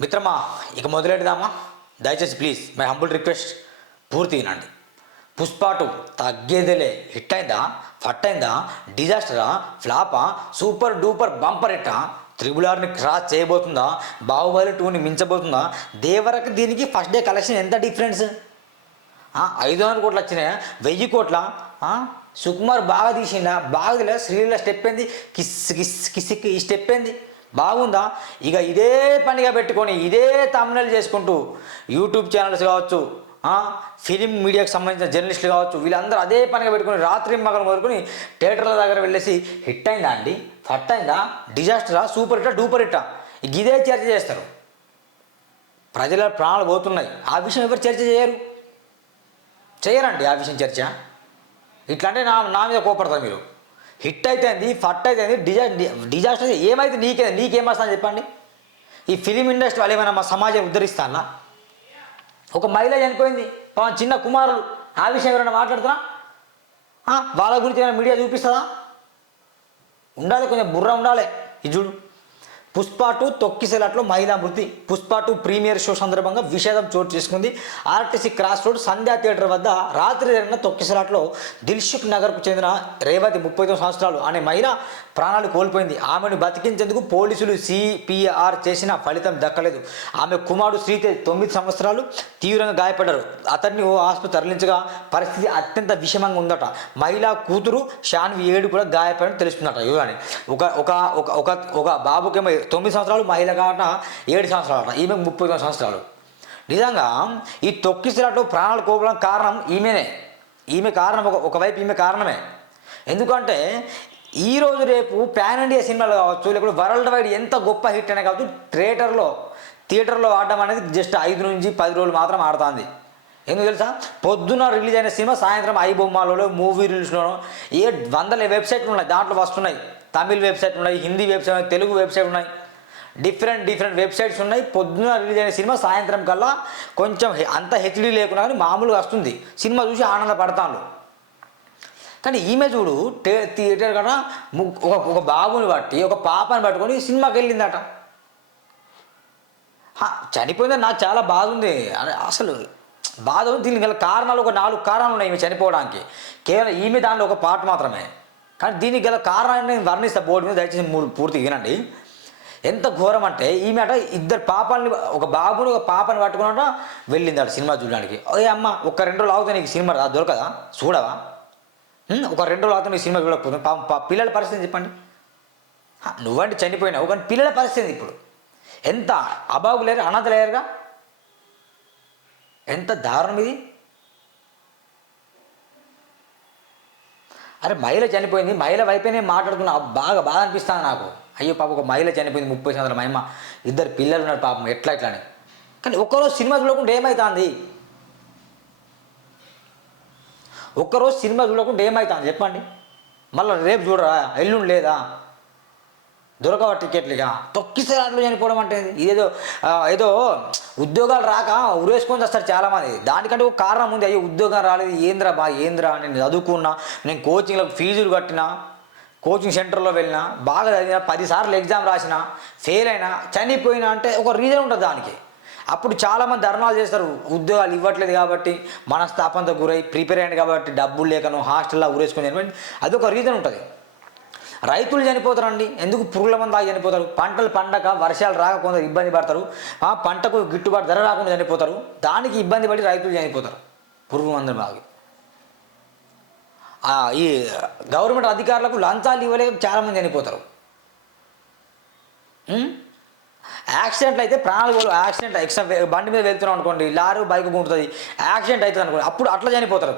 మిత్రమా ఇక మొదలెడదామా? దయచేసి ప్లీజ్ మై హంబుల్ రిక్వెస్ట్ పూర్తి వినండి. పుష్పాటు తగ్గేదేలే హిట్ అయిందా? ఫట్ అయిందా? డిజాస్టరా? ఫ్లాపా? సూపర్ డూపర్ బంపర్ హిట్టా త్రిబుల్ ఆర్ని క్రాస్ చేయబోతుందా? బాహుబలి టూని మించబోతుందా? దేవరకు దీనికి ఫస్ట్ డే కలెక్షన్ ఎంత డిఫరెన్స్? ఐదు వందల కోట్లు వచ్చినాయా వెయ్యి కోట్ల? సుకుమార్ బాగా తీసిండా? బాగా తెలియదు? శ్రీలీల స్టెప్ ఏంది? కిస్ కిస్ కిసిక్ ఈ స్టెప్ ఏంది? బాగుందా? ఇక ఇదే పనిగా పెట్టుకొని ఇదే తమిళలు చేసుకుంటూ యూట్యూబ్ ఛానల్స్ కావచ్చు ఫిలిం మీడియాకి సంబంధించిన జర్నలిస్టులు కావచ్చు వీళ్ళందరూ అదే పనిగా పెట్టుకొని రాత్రి మగలు మొదలుకొని థియేటర్ల దగ్గర వెళ్ళేసి హిట్ అయిందా అండి? ఫట్ అయిందా? డిజాస్టరా సూపర్ హిట్టా? డూపర్ హిట్టా? ఇక ఇదే చర్చ చేస్తారు. ప్రజల ప్రాణాలు పోతున్నాయి. ఆ విషయం ఎవరు చర్చ చేయరు? చేయరండి ఆ విషయం చర్చ. ఇట్లా అంటే నా నా మీద కోపడతారు మీరు. హిట్ అయితేంది ఫట్ అయితేంది డిజా డిజాస్టర్ ఏమైతే నీకే నీకేమొస్తుందని చెప్పండి. ఈ ఫిలిం ఇండస్ట్రీ వాళ్ళు ఏమైనా మా సమాజం ఉద్ధరిస్తానా ఒక మహిళ చనిపోయింది పాపం చిన్న కుమారులు ఆ విషయం ఎవరైనా మాట్లాడుతున్నా వాళ్ళ గురించి ఏమైనా మీడియా చూపిస్తుందా? ఉండాలి కొంచెం బుర్ర ఉండాలి. ఇది చూడు. పుష్ప టూ తొక్కిసలాట్లో మహిళా మృతి. పుష్ప టూ ప్రీమియర్ షో సందర్భంగా విషాదం చోటు చేసుకుంది. RTC cross road Sandhya theatre వద్ద రాత్రి జరిగిన తొక్కిసలాట్లో దిల్షుక్ నగర్కు చెందిన రేవతి ముప్పై తొమ్మిది సంవత్సరాలు అనే మహిళ ప్రాణాలు కోల్పోయింది. ఆమెను బతికించేందుకు పోలీసులు సిపిఆర్ చేసిన ఫలితం దక్కలేదు. ఆమె కుమారుడు శ్రీతేజ్ తొమ్మిది సంవత్సరాలు తీవ్రంగా గాయపడ్డారు. అతన్ని ఓ ఆసుపత్రి తరలించగా పరిస్థితి అత్యంత విషమంగా ఉందట. మహిళా కూతురు షాన్వి ఏడు కూడా గాయపడని తెలుస్తుందట. ఇవ్వని ఒక ఒక ఒక ఒక ఒక బాబుకేమో తొమ్మిది సంవత్సరాలు మహిళ కాట ఏడు సంవత్సరాలు అట ఈమె ముప్పై తొమ్మిది సంవత్సరాలు. నిజంగా ఈ తొక్కిసలాట్లో ప్రాణాలు కోపడం కారణం ఈమెనే. ఈమె కారణం ఒక ఒకవైపు ఈమె కారణమే. ఎందుకంటే ఈ రోజు రేపు ప్యాన్ ఇండియా సినిమాలు కావచ్చు లేకపోతే వరల్డ్ వైడ్ ఎంత గొప్ప హిట్ అయినా కావచ్చు థియేటర్లో థియేటర్లో ఆడడం అనేది జస్ట్ ఐదు నుంచి పది రోజులు మాత్రం ఆడుతుంది. ఎందుకు తెలుసా? పొద్దున రిలీజ్ అయిన సినిమా సాయంత్రం ఐ బొమ్మలలో మూవీ రిలీజ్లోనో ఏ వందల వెబ్సైట్లు ఉన్నాయి దాంట్లో వస్తున్నాయి తమిళ్ వెబ్సైట్ ఉన్నాయి హిందీ వెబ్సైట్ ఉన్నాయి తెలుగు వెబ్సైట్ ఉన్నాయి. డిఫరెంట్ డిఫరెంట్ వెబ్సైట్స్ ఉన్నాయి. పొద్దున రిలీజ్ అయిన సినిమా సాయంత్రం కల్లా కొంచెం అంత హెచ్డీ లేకున్నా కానీ మామూలుగా వస్తుంది. సినిమా చూసి ఆనందపడతాను కానీ ఈమె చూడు టే థియేటర్ కన్నా ము- ఒక ఒక బాబుని బట్టి ఒక పాపని పట్టుకొని సినిమాకి వెళ్ళిందట. చనిపోయిందని నాకు చాలా బాధ ఉంది. అసలు బాధ ఉంది. దీనికి గల కారణాలు ఒక నాలుగు కారణాలు ఉన్నాయి ఈమె చనిపోవడానికి. కేవలం ఈమె దాంట్లో ఒక పాట మాత్రమే. కానీ దీనికి గల కారణాన్ని నేను వర్ణిస్తా. బోర్డు మీద దయచేసి మూడు పూర్తి వినండి. ఎంత ఘోరం అంటే ఈమె అట ఇద్దరు పాపాలని ఒక బాబుని ఒక పాపని పట్టుకున్నట వెళ్ళింది సినిమా చూడడానికి. ఏ అమ్మ ఒక రెండు రోజులు అవుతాయి నీకు సినిమా దొరకదా? చూడవా? ఒక రెండు రోజులు అవుతాయి సినిమా చూడకపోతే పాపం పిల్లల పరిస్థితి చెప్పండి? నువ్వంటే చనిపోయినావు కానీ పిల్లల పరిస్థితి ఇప్పుడు? ఎంత అబాగు లేరు అనాథ లేరుగా ఎంత దారుణం ఇది? అరే మహిళ చనిపోయింది మహిళ వైపేనే మాట్లాడుకున్నా బాగా బాధ అనిపిస్తుంది నాకు. అయ్యో పాప ఒక మహిళ చనిపోయింది ముప్పై సంవత్సరాల మహిమ. ఇద్దరు పిల్లలు ఉన్నారు పాపం ఎట్లా ఎట్లా అని. కానీ ఒక్కరోజు సినిమా చూడకుండా ఏమవుతుంది ఒక్కరోజు సినిమా చూడకుండా ఏమవుతుంది చెప్పండి? మళ్ళీ రేపు చూడరా? ఎల్లుండి లేదా? దొరకవ టికెట్లుగా? తొక్కిసలాట్లు చనిపోవడం అంటే ఇదేదో ఏదో ఉద్యోగాలు రాక ఉరేసుకొని వస్తారు చాలామంది. దానికంటే ఒక కారణం ఉంది. అయ్యో ఉద్యోగం రాలేదు. ఏంద్రా బా ఏంద్రా నేను చదువుకున్నా నేను కోచింగ్లో ఫీజులు కట్టినా కోచింగ్ సెంటర్లో వెళ్ళినా బాగా చదివినా పదిసార్లు ఎగ్జామ్ రాసిన ఫెయిల్ అయినా చనిపోయినా అంటే ఒక రీజన్ ఉంటుంది దానికి. అప్పుడు చాలామంది ధర్నాలు చేస్తారు. ఉద్యోగాలు ఇవ్వట్లేదు కాబట్టి మనస్తాపంతో గురై ప్రిపేర్ అయ్యాను కాబట్టి డబ్బులు లేకను హాస్టల్లో ఉరేసుకొని చనిపోయింది ఒక రీజన్ ఉంటుంది. రైతులు చనిపోతారండి. ఎందుకు పురుగుల మంది ఆగి చనిపోతారు? పంటలు పండక వర్షాలు రాక కొందరు ఇబ్బంది పడతారు. ఆ పంటకు గిట్టుబాటు ధర రాకుండా చనిపోతారు. దానికి ఇబ్బంది పడి రైతులు చనిపోతారు. పురుగు మందులు బాగి ఈ గవర్నమెంట్ అధికారులకు లంచాలు ఇవ్వలేక చాలామంది చనిపోతారు. యాక్సిడెంట్లు అయితే ప్రాణాలు పోలు యాక్సిడెంట్ ఎక్స్ట్రా బండి మీద వెళ్తున్నాం అనుకోండి లారీ బైక్ గుంటుంది యాక్సిడెంట్ అవుతుంది అనుకోండి అప్పుడు అట్లా చనిపోతారు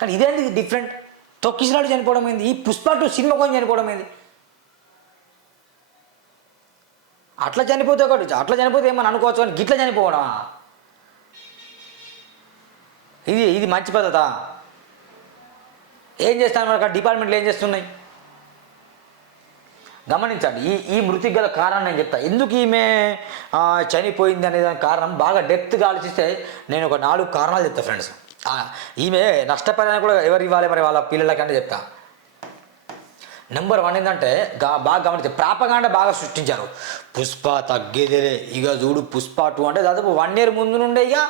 కానీ ఇదేంటి డిఫరెంట్ తొక్కిసినాడు చనిపోవడం ఏంది? ఈ పుష్ప టూ సినిమా కొంచెం చనిపోవడం ఏంది? అట్లా చనిపోతే ఒకటి అట్లా చనిపోతే ఏమని అనుకోవచ్చు కానీ గిట్ల చనిపోవడమా? ఇది ఇది మంచి పద్ధత? ఏం చేస్తాను మనకు డిపార్ట్మెంట్లు ఏం చేస్తున్నాయి? గమనించండి ఈ ఈ మృతికి గల కారణం నేను చెప్తా. ఎందుకు ఈమె చనిపోయింది అనే దానికి కారణం? బాగా డెప్త్గా ఆలోచిస్తే నేను ఒక నాలుగు కారణాలు చెప్తా ఫ్రెండ్స్. ఈమె నష్టపరిహారం కూడా ఎవరు ఇవ్వాలి మరి వాళ్ళ పిల్లలకంటే చెప్తా. నెంబర్ వన్ ఏంటంటే బాగా గమనిస్తే ప్రాపగాండ బాగా సృష్టించారు. పుష్ప తగ్గేదేలే ఇక చూడు పుష్ప టూ అంటే దాదాపు వన్ ఇయర్ ముందు నుండే ఇక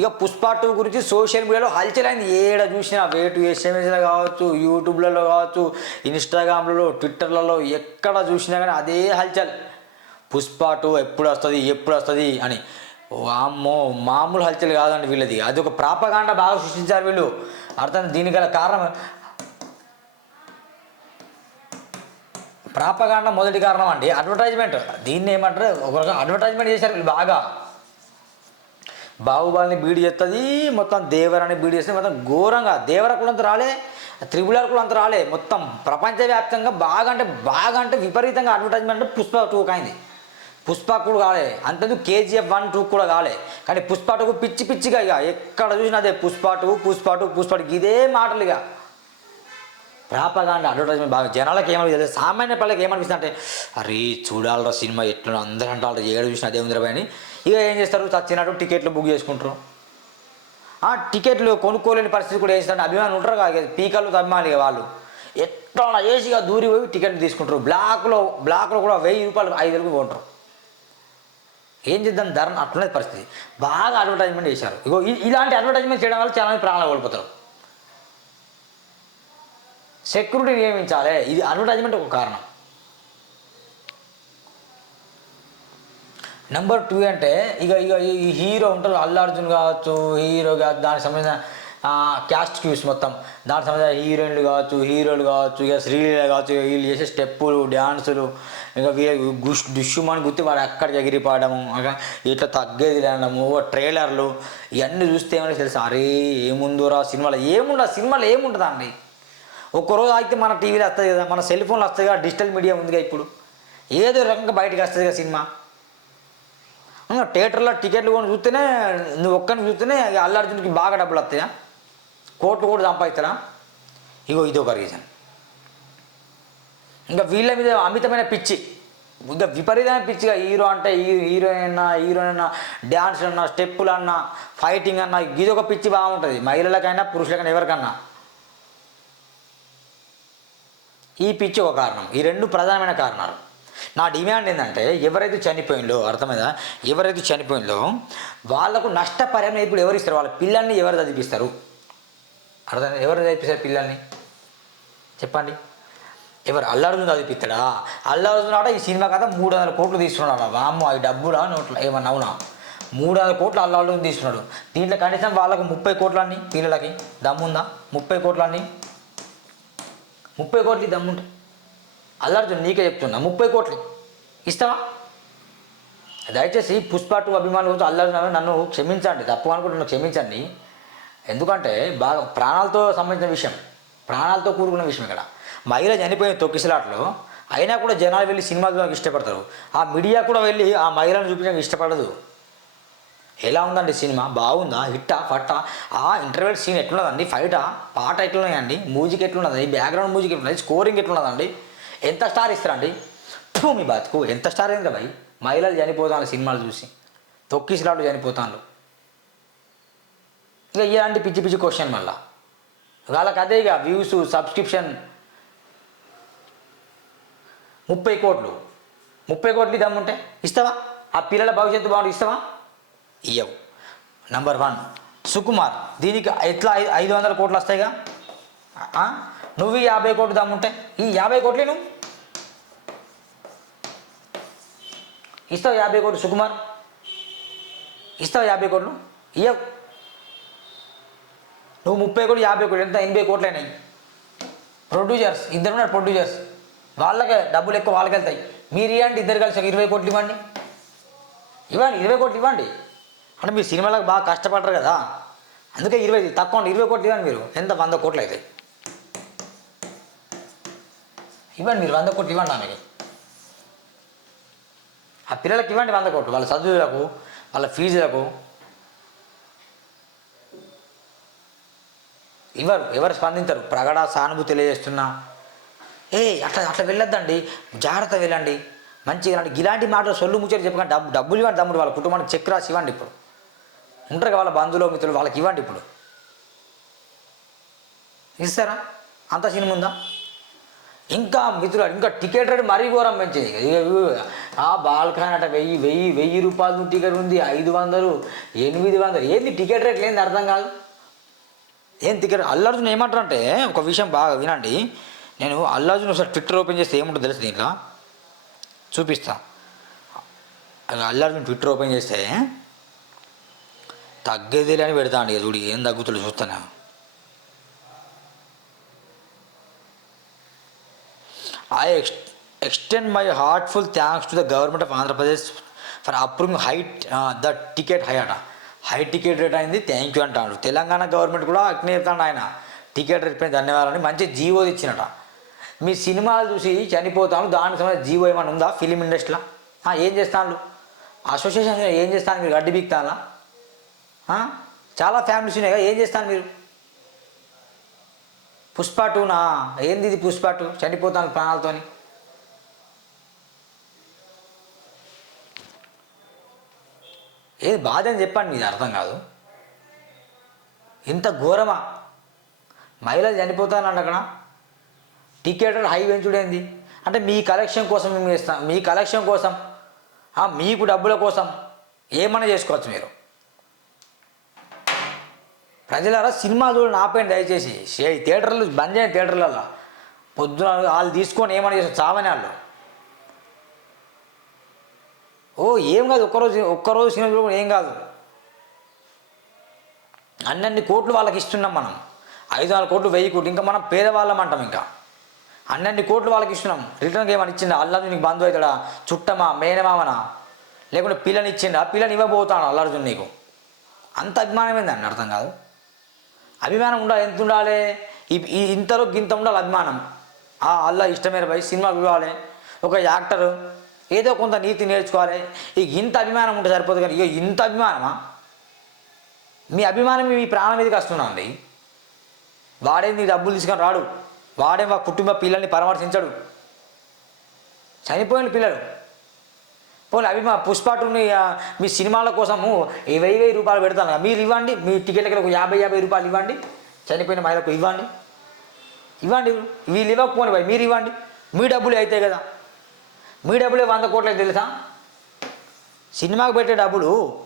ఇక పుష్ప టూ గురించి సోషల్ మీడియాలో హల్చల్ అయింది. ఏడ చూసినా వేటు ఎస్ఎంఎస్లో కావచ్చు యూట్యూబ్లలో కావచ్చు ఇన్స్టాగ్రామ్లలో ట్విట్టర్లలో ఎక్కడ చూసినా కానీ అదే హల్చల్. పుష్ప టూ ఎప్పుడు వస్తుంది ఎప్పుడు వస్తుంది అని. వామ్మో మామూలు హల్చల్ కాదండి వీళ్ళది. అది ఒక ప్రాపగాండ బాగా సృష్టించారు వీళ్ళు. అర్థం దీనికి గల కారణం ప్రాపగాండ మొదటి కారణం అండి అడ్వర్టైజ్మెంట్ దీన్ని ఏమంటారు? ఒక అడ్వర్టైజ్మెంట్ చేశారు వీళ్ళు బాగా. బాహుబలిని బీడి చేస్తుంది మొత్తం దేవరాని బీడి చేస్తుంది మొత్తం ఘోరంగా. దేవర కూడా అంత రాలే త్రిబుల్ ఆర్ కూడా అంత రాలే. మొత్తం ప్రపంచవ్యాప్తంగా బాగా అంటే బాగా అంటే విపరీతంగా అడ్వర్టైజ్మెంట్ పుష్ప టూ అయింది. పుష్ప కూడా కాలే. అంతేందుకు కేజీఎఫ్ వన్ టూ కూడా కాలే. కానీ పుష్ప టూకు పిచ్చి పిచ్చిగా ఇక ఎక్కడ చూసినా అదే పుష్ప టూ పుష్ప టూ పుష్ప ఇదే మాటలు ఇక. ప్రాపగాండ అడ్వర్టైజ్మెంట్ బాగా జనాలకు ఏమనిపిస్తుంది సామాన్య పల్లెకి ఏమనిపిస్తుంది అంటే అరే చూడాలరా సినిమా ఎట్లా అందరూ అంటారు ఏడు చూసినా అదే ఉందిరా అని. ఇక ఏం చేస్తారు? చచ్చినట్టు టికెట్లు బుక్ చేసుకుంటారు. ఆ టికెట్లు కొనుక్కోలేని పరిస్థితి కూడా ఏం అభిమానులు ఉంటారు కాదు పీకలు అభిమానులు వాళ్ళు. ఎట్లా ఏసీగా దూరి పోయి టికెట్లు తీసుకుంటారు. బ్లాక్లో బ్లాక్లో కూడా వెయ్యి రూపాయలు ఐదు వేలకు కొంటారు. ఏం చేద్దాం? ధర అట్లనే పరిస్థితి. బాగా అడ్వర్టైజ్మెంట్ చేశారు. ఇగో ఇలాంటి అడ్వర్టైజ్మెంట్ చేయడం వల్ల చాలా మంది ప్రాణాలు కోల్పోతారు. సెక్యూరిటీ నియమించాలి. ఇది అడ్వర్టైజ్మెంట్ ఒక కారణం. నెంబర్ టూ అంటే ఇక ఇక ఈ హీరో ఉంటారు అల్లు అర్జున్ కావచ్చు హీరో కావచ్చు దానికి సంబంధించిన క్యాస్ట్ క్యూస్ మొత్తం. దానికి సంబంధించిన హీరోయిన్లు కావచ్చు హీరోలు కావచ్చు ఇక శ్రీలీల కావచ్చు వీళ్ళు చేసే స్టెప్పులు డ్యాన్సులు ఇంకా వీళ్ళు గుష్ దుష్యుమని గుర్తి వాడు అక్కడికి ఎగిరిపోవడము ఇట్లా తగ్గేది లేడము ట్రైలర్లు ఇవన్నీ చూస్తే ఏమైనా తెలుసా? అరే ఏముందోరా సినిమాలో ఏముండదు సినిమాలో ఏముంటుందండి ఒక్కరోజు అయితే మన టీవీలో వస్తుంది కదా మన సెల్ ఫోన్లో వస్తుంది కదా డిజిటల్ మీడియా ఉందిగా ఇప్పుడు. ఏదో రకంగా బయటకు వస్తుంది కదా సినిమా థియేటర్లో టికెట్లు కొని చూస్తేనే నువ్వు ఒక్కరిని చూస్తేనే ఇక అల్లు బాగా డబ్బులు వస్తాయా? కోట్లు కూడా సంపాదిస్తారా? ఇగో ఇది ఒక రీజన్ ఇంకా వీళ్ళ మీద అమితమైన పిచ్చి. ఇంకా విపరీతమైన పిచ్చిగా హీరో అంటే హీ- హీరోయిన్ అన్నా హీరోయిన్ అన్నా డ్యాన్స్ అన్నా స్టెప్పులు అన్నా ఫైటింగ్ అన్నా ఇదొక పిచ్చి బాగుంటుంది. మహిళలకైనా పురుషులకైనా ఎవరికన్నా. ఈ పిచ్చి ఒక కారణం. ఈ రెండు ప్రధానమైన కారణాలు. నా డిమాండ్ ఏంటంటే ఎవరైతే చనిపోయిందో అర్థమైందా? ఎవరైతే చనిపోయిందో వాళ్ళకు నష్టపరిహారం ఇప్పుడు ఎవరు ఇస్తారు? వాళ్ళ పిల్లల్ని ఎవరు చదివిస్తారు అర్థం ఎవరు చదివిస్తారు పిల్లల్ని? చెప్పండి. ఎవరు? అల్లార్జున్ చదివిస్తాడా అల్లార్జున్ ఆట ఈ సినిమా కథ మూడు వందల కోట్లు తీసుకున్నాడు వామ్మో అవి డబ్బులా నోట్ల? ఏమన్నా అవునా? మూడు వందల కోట్లు అల్లార్జున్ తీసుకున్నాడు. దీంట్లో కనీసం వాళ్ళకు ముప్పై కోట్లన్నీ పిల్లలకి. దమ్ముందా? ముప్పై కోట్లన్నీ. ముప్పై కోట్లు దమ్ముంటే. అల్లార్జున్ నీకే చెప్తున్నా ముప్పై కోట్లు. ఇస్తావా? దయచేసి పుష్ప టూ అభిమానులు గురించి అల్లార్జున్ నన్ను క్షమించండి తప్పు నన్ను క్షమించండి. ఎందుకంటే బాగా ప్రాణాలతో సంబంధించిన విషయం ప్రాణాలతో కూడుకున్న విషయం ఇక్కడ. మహిళ చనిపోయిన తొక్కిసలాట్లో అయినా కూడా జనాలు వెళ్ళి సినిమా చూడడానికి ఇష్టపడతారు. ఆ మీడియా కూడా వెళ్ళి ఆ మహిళను చూపించడానికి ఇష్టపడదు. ఎలా ఉందండి సినిమా? బాగుందా? హిట్టా? ఫట్టా? ఆ ఇంటర్వెల్ సీన్ ఎట్లున్నదండి? ఫైటా పాట ఎట్లున్నాయండి? మ్యూజిక్ ఎట్లున్నది బ్యాక్గ్రౌండ్ మ్యూజిక్ ఎట్లున్నది? స్కోరింగ్ ఎట్లున్నదండి? ఎంత స్టార్ ఇస్తారండి? ఫు, మీ బతుకు. ఎంత స్టార్ అయింది భయ్. మహిళలు చనిపోతాను సినిమాలు చూసి. తొక్కిసిలాడు చనిపోతాను ఇక ఇలాంటి పిచ్చి పిచ్చి క్వశ్చన్ మళ్ళా. వాళ్ళకి అదే ఇక వ్యూస్ సబ్స్క్రిప్షన్ ముప్పై కోట్లు. ముప్పై కోట్లు దమ్ముంటే ఇస్తావా? ఆ పిల్లల భవిష్యత్తు బాగుంటుంది ఇస్తావా? ఇయ్యవు. నంబర్ వన్ సుకుమార్ దీనికి ఎట్లా ఐదు ఐదు వందల కోట్లు వస్తాయిగా? నువ్వు యాభై కోట్లు దమ్ముంటే ఈ యాభై కోట్లే నువ్వు? ఇస్తావు యాభై కోట్లు సుకుమార్? ఇస్తావు యాభై కోట్లు? ఇయ్యవు. నువ్వు ముప్పై కోట్లు యాభై కోట్లు ఎంత? ఎనభై కోట్లు అయినాయి ప్రొడ్యూసర్స్ ఇద్దరు ఉన్నారు ప్రొడ్యూసర్స్ వాళ్ళకే డబ్బులు ఎక్కువ వాళ్ళకి వెళ్తాయి మీరు ఇవ్వండి ఇద్దరు కలిసి ఇరవై కోట్లు ఇవ్వండి. ఇవ్వండి ఇరవై కోట్లు ఇవ్వండి. అంటే మీరు సినిమాలకు బాగా కష్టపడరు కదా? అందుకే ఇరవై తక్కువ ఇరవై కోట్లు ఇవ్వండి మీరు. ఎంత? వంద కోట్లు అయితే. ఇవ్వండి మీరు వంద కోట్లు ఇవ్వండి ఆమెకి ఆ పిల్లలకి ఇవ్వండి వంద కోట్లు వాళ్ళ చదువులకు వాళ్ళ ఫీజులకు. ఇవ్వరు ఎవరు స్పందించరు. ప్రగడ సానుభూతి తెలియజేస్తున్నా. ఏ అట్లా అట్లా వెళ్ళొద్దండి. జాగ్రత్త వెళ్ళండి. మంచిగా ఇలాంటి మాటలు సొల్లు ముచ్చట చెప్పకుండా. డబ్బు డబ్బులు ఇవ్వండి తమ్ముడు వాళ్ళ కుటుంబానికి చెక్ రాసి ఇవ్వండి ఇప్పుడు. ఉంటారు కదా వాళ్ళ బంధువులు మిత్రులు వాళ్ళకి ఇవ్వండి ఇప్పుడు. ఇస్తారా? అంత సినిమా ఉందా? ఇంకా మిత్రులు ఇంకా టికెట్ రేట్ మరీ ఘోరం పెంచింది. ఆ బాల్కాన్ అట వెయ్యి వెయ్యి వెయ్యి రూపాయలు టికెట్ ఉంది ఐదు వందలు ఎనిమిది వందలు. ఏంది టికెట్ రేట్లు ఏంది అర్థం కాదు? ఏం టికెట్? అల్లర్జున్ ఏమంటారు అంటే ఒక విషయం బాగా వినండి. నేను అల్లర్జున్ ఒకసారి ట్విట్టర్ ఓపెన్ చేస్తే ఏముంటుందో తెలుసు దీంట్లో? చూపిస్తా. అల్లర్జున్ అల్లార్జున్ ట్విట్టర్ ఓపెన్ చేస్తే తగ్గేదిలే అని పెడతాను ఇక చూడు ఏం తగ్గుతుందో చూస్తానా. I ex extend my heartful thanks to the government of Andhra Pradesh for approving hike the ticket high అట హై టికెట్ రేట్ అయింది థ్యాంక్ యూ అంటాడు. తెలంగాణ గవర్నమెంట్ కూడా అట్నే చెప్తాడు ఆయన. టికెట్ రేట్ పైన ధన్యవాదాలని మంచి జీవో ఇచ్చినట మీ సినిమాలు చూసి చనిపోతాను దానికి సంబంధించిన జీవో ఏమైనా ఉందా? ఫిలిం ఇండస్ట్రీలో ఏం చేస్తాను అసోసియేషన్ ఏం చేస్తాను మీరు గడ్డి బీక్తానా చాలా ఫ్యామిలీస్ ఉన్నాయి కదా ఏం చేస్తాను మీరు? పుష్ప టూనా? ఏంది ఇది పుష్ప టూ? చనిపోతాను ప్రాణాలతోని. ఏది బాధ అని చెప్పండి మీది అర్థం కాదు. ఇంత ఘోరమా? మహిళలు చనిపోతానండి అక్కడ. టికెట్ హై పెంచుడేంది? అంటే మీ కలెక్షన్ కోసం మేము ఇస్తాం మీ కలెక్షన్ కోసం మీకు డబ్బుల కోసం ఏమన్నా చేసుకోవచ్చు మీరు? ప్రజలారా సినిమా చూడండి ఆపేయండి దయచేసి. థియేటర్లు బంద్ చేయండి థియేటర్లలో పొద్దున వాళ్ళు తీసుకొని ఏమని చేస్తారు? చావని వాళ్ళు. ఓ ఏం కాదు ఒక్కరోజు ఒక్కరోజు సినిమా చూడకుండా ఏం కాదు. అన్నన్ని కోట్లు వాళ్ళకి ఇస్తున్నాం మనం. ఐదు నాలుగు కోట్లు వెయ్యి కోట్లు ఇంకా మనం పేదవాళ్ళం అంటాం ఇంకా. అన్నన్ని కోట్లు వాళ్ళకి ఇస్తున్నాం. రిటర్న్కి ఏమని ఇచ్చిందా? అల్లార్జున్ నీకు బంధు అవుతాడా? చుట్టమా మేనమామనా? లేకుంటే పిల్లని ఇచ్చిండా పిల్లని ఇవ్వబోతాడు అల్లార్జున్ నీకు? అంత అభిమానం ఏందండి అర్థం కాదు. అభిమానం ఉండాలి ఎంత ఉండాలి? ఈ- ఇంతలో గింత ఉండాలి అభిమానం. ఆ అల్లా ఇష్టమైన పోయి సినిమా చూడాలి. ఒక యాక్టరు ఏదో కొంత నీతి నేర్చుకోవాలి. ఈ ఇంత అభిమానం ఉంటే సరిపోదు కానీ ఇక ఇంత అభిమానమా? మీ అభిమానం మీ ప్రాణం మీదకి వస్తున్నా వాడే నీ డబ్బులు తీసుకొని రాడు. వాడే మా కుటుంబ పిల్లల్ని పరామర్శించడు. చనిపోయిన పిల్లలు. ఓన్లీ అవి మా పుష్పాటుని మీ సినిమాల కోసము వెయ్యి వెయ్యి రూపాయలు పెడతాను. కదా, మీరు ఇవ్వండి మీ టికెట్లకి ఒక యాభై యాభై రూపాయలు ఇవ్వండి. చనిపోయిన మహిళకు ఇవ్వండి. ఇవ్వండి వీళ్ళు ఇవ్వకపోని భయ్ మీరు ఇవ్వండి. మీ డబ్బులు అవుతాయి కదా. మీ డబ్బులే వంద కోట్లు తెలుసా? సినిమాకి పెట్టే డబ్బులు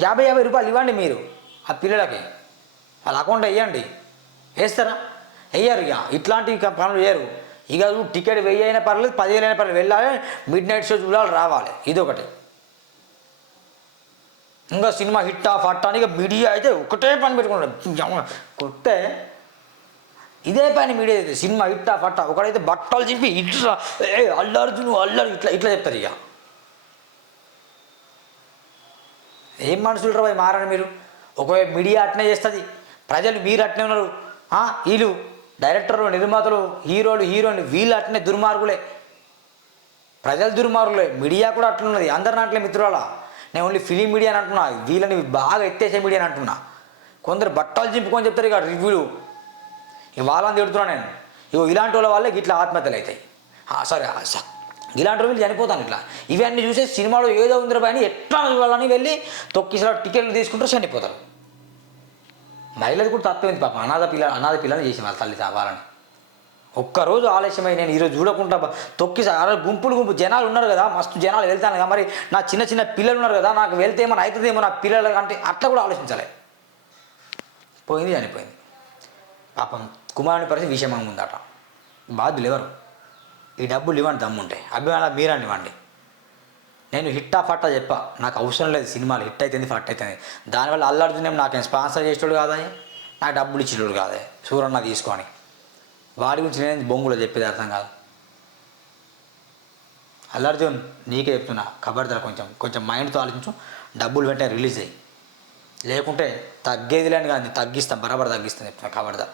యాభై యాభై రూపాయలు ఇవ్వండి మీరు ఆ పిల్లలకి. వాళ్ళ అకౌంట్ వేయండి. వేస్తారా? వేయరు ఇక. ఇట్లాంటి పనులు చేయరు. ఇక నువ్వు టికెట్ వెయ్యి అయినా పర్లేదు పదివేలు అయినా పర్లేదు వెళ్ళాలి మిడ్ నైట్ షో చూడాలి రావాలి. ఇది ఒకటి ఇంకా సినిమా హిట్ ఆఫ్ అట్ట అని ఇక మీడియా అయితే ఒకటే పని పెట్టుకున్నాడు కొట్టే. ఇదే పని మీడియా అయితే సినిమా హిట్ ఆఫ్ అట్టా. ఒకడైతే బట్టలు చింపి ఇట్లా ఏ అల్లర్జును అల్లరు ఇట్లా ఇట్లా చెప్తారు ఇక. ఏం మనుషులు రా మారని మీరు? ఒకవేళ మీడియా అట్నే చేస్తుంది ప్రజలు మీరు అట్నే ఉన్నారు వీళ్ళు డైరెక్టర్లు నిర్మాతలు హీరోలు హీరోయిన్ వీళ్ళు అట్లనే దుర్మార్గులే. ప్రజలు దుర్మార్గులే. మీడియా కూడా అట్లున్నది. అందరిని అట్లే మిత్రుల నేను ఓన్లీ ఫిలిం మీడియా అని అంటున్నా. వీళ్ళని బాగా ఎత్తేసే మీడియా అని అంటున్నా. కొందరు బట్టలు చింపుకొని చెప్తారు ఇక రివ్యూలు. ఇక వాళ్ళని తిడుతున్నా నేను. ఇగో ఇలాంటి వాళ్ళ వాళ్ళే ఇట్లా ఆత్మహత్యలు అవుతాయి. సరే ఇలాంటి వాళ్ళు చనిపోతాను ఇట్లా. ఇవన్నీ చూసే సినిమాలో ఏదో ఉందిరా అని ఎట్లా వాళ్ళని వెళ్ళి తొక్కిసలా టికెట్లు తీసుకుంటారు చనిపోతారు. మహిళలు కూడా తప్పేంది పాప. అనాథ పిల్ల అనాథ పిల్లని చేసి వాళ్ళ తల్లి వాళ్ళని ఒక్కరోజు ఆలస్యమై నేను ఈరోజు చూడకుండా తొక్కి గుంపులు గుంపు జనాలు ఉన్నారు కదా మస్తు జనాలు వెళ్తాను కదా. మరి నా చిన్న చిన్న పిల్లలు ఉన్నారు కదా నాకు వెళ్తే ఏమైనా అవుతుందేమో నా పిల్లలు అంటే అట్లా కూడా ఆలోచించాలి. పోయింది చనిపోయింది. పాపం కుమారుని పరిస్థితి విషమంగా ఉందట. బాధ్యులు ఎవరు? ఈ డబ్బులు ఇవ్వండి దమ్ముంటే. అభిమానాలు మీరండి ఇవ్వండి. నేను హిట్ ఆ ఫట్టా చెప్పా. నాకు అవసరం లేదు సినిమాలు హిట్ అవుతుంది ఫట్ అవుతుంది దానివల్ల అల్లాడుతుంది నాకేం స్పాన్సర్ చేసేటోడు కాదా? నాకు డబ్బులు ఇచ్చేటోడు కాదే. సూరన్న తీసుకొని వాడి గురించి నేను బొంగులో చెప్పేది అర్థం కాదు. అల్లార్జున్ నీకే చెప్తున్నా ఖబర్దార్ కొంచెం కొంచెం మైండ్తో ఆలోచించు. డబ్బులు వెంటనే రిలీజ్ అయ్యి లేకుంటే తగ్గేది లేని కానీ తగ్గిస్తాం బరాబర్ తగ్గిస్తాను చెప్తున్నా ఖబర్దార్